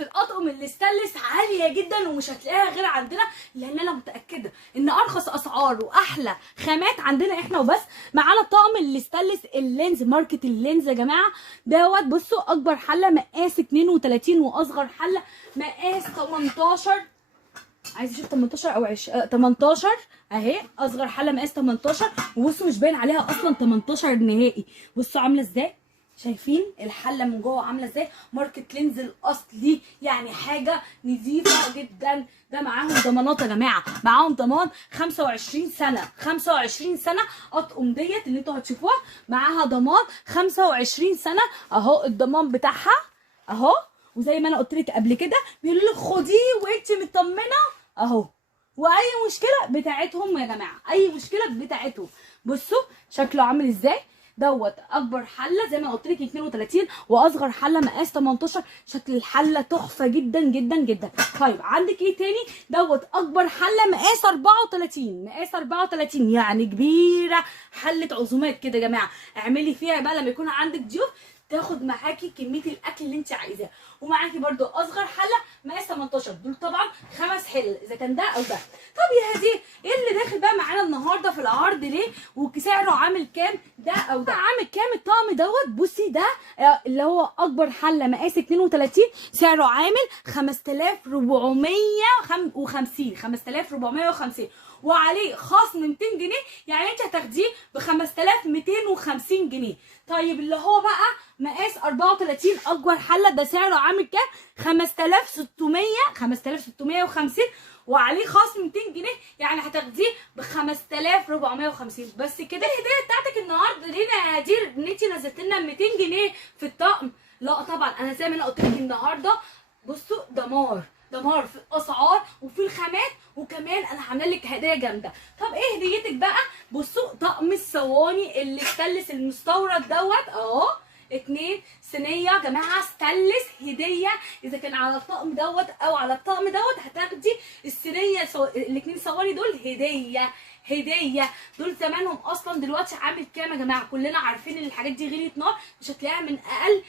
في الاطقم الاستانلس عاليه جدا ومش هتلاقيها غير عندنا، لان انا متاكده ان ارخص اسعار واحلى خامات عندنا احنا وبس. معانا طقم الاستانلس اللينز ماركه اللينز يا جماعه دوت. بصوا اكبر حله مقاس 32 واصغر حله مقاس 18. عايز اشوف 18 او 20. 18 اهي اصغر حله مقاس 18. وبصوا مش باين عليها اصلا 18 نهائي. بصوا عامله ازاي، شايفين الحله من جوه عامله ازاي؟ ماركه لينز الاصلي، يعني حاجه نظيفه جدا. ده معاهم ضمانات يا جماعه، معاهم ضمان 25 سنه. 25 سنه اطقم ديت اللي انتوا هتشوفوها معاها ضمان 25 سنه اهو. الضمان بتاعها اهو، وزي ما انا قلت لك قبل كده بيقولوا لك خديه وانت مطمنه اهو. واي مشكله بتاعتهم يا جماعه، اي مشكله بتاعتهم. بصوا شكله عامل ازاي دوت. اكبر حله زي ما قلت لك 32 واصغر حله مقاس 18. شكل الحله تحفه جدا جدا جدا. طيب عندك ايه تاني دوت؟ اكبر حله مقاس 34. مقاس 34 يعني كبيره، حله عزومات كده يا جماعه. اعملي فيها بقى لما يكون عندك ضيوف، تاخد معاكي كميه الاكل اللي انت عايزاه. ومعاكي برده اصغر حله مقاس 18. دول طبعا 5 حلل اذا كان ده او ده. طب يا هديه ايه اللي داخل بقى معانا النهارده في العرض ليه؟ وسعره عامل كام ده او ده؟ عامل كام الطقم دوت؟ بصي ده اللي هو اكبر حله مقاس 32 سعره عامل 5450. 5450 وعليه خصم 200 جنيه، يعني انت هتاخديه ب 5250 جنيه. طيب اللي هو بقى مقاس 34 اكبر حله ده سعره عامل كام؟ 5650 وعليه خصم 200 جنيه، يعني هتاخديه ب 5450 بس كده. الهديه بتاعتك النهارده لينا يا هدير ان انت نزلت لنا 200 جنيه في الطقم؟ لا طبعا، انا زي ما انا قلت لك النهارده بصوا دمار دمار في الاسعار وفي الخامات، وكمان انا عامله لك هدايا جامده. طب ايه هديتك بقى؟ بصوا طقم الصواني اللي استانلس المستورد دوت اهو. 2 صينيه يا جماعه ستانلس هديه. اذا كان على الطقم دوت او على الطقم دوت هتاخدي الصينيه ال2 صواني دول هديه. هديه دول ثمنهم اصلا دلوقتي عامل كام يا جماعه؟ كلنا عارفين ان الحاجات دي غليت نار، مش هتلاقيها من اقل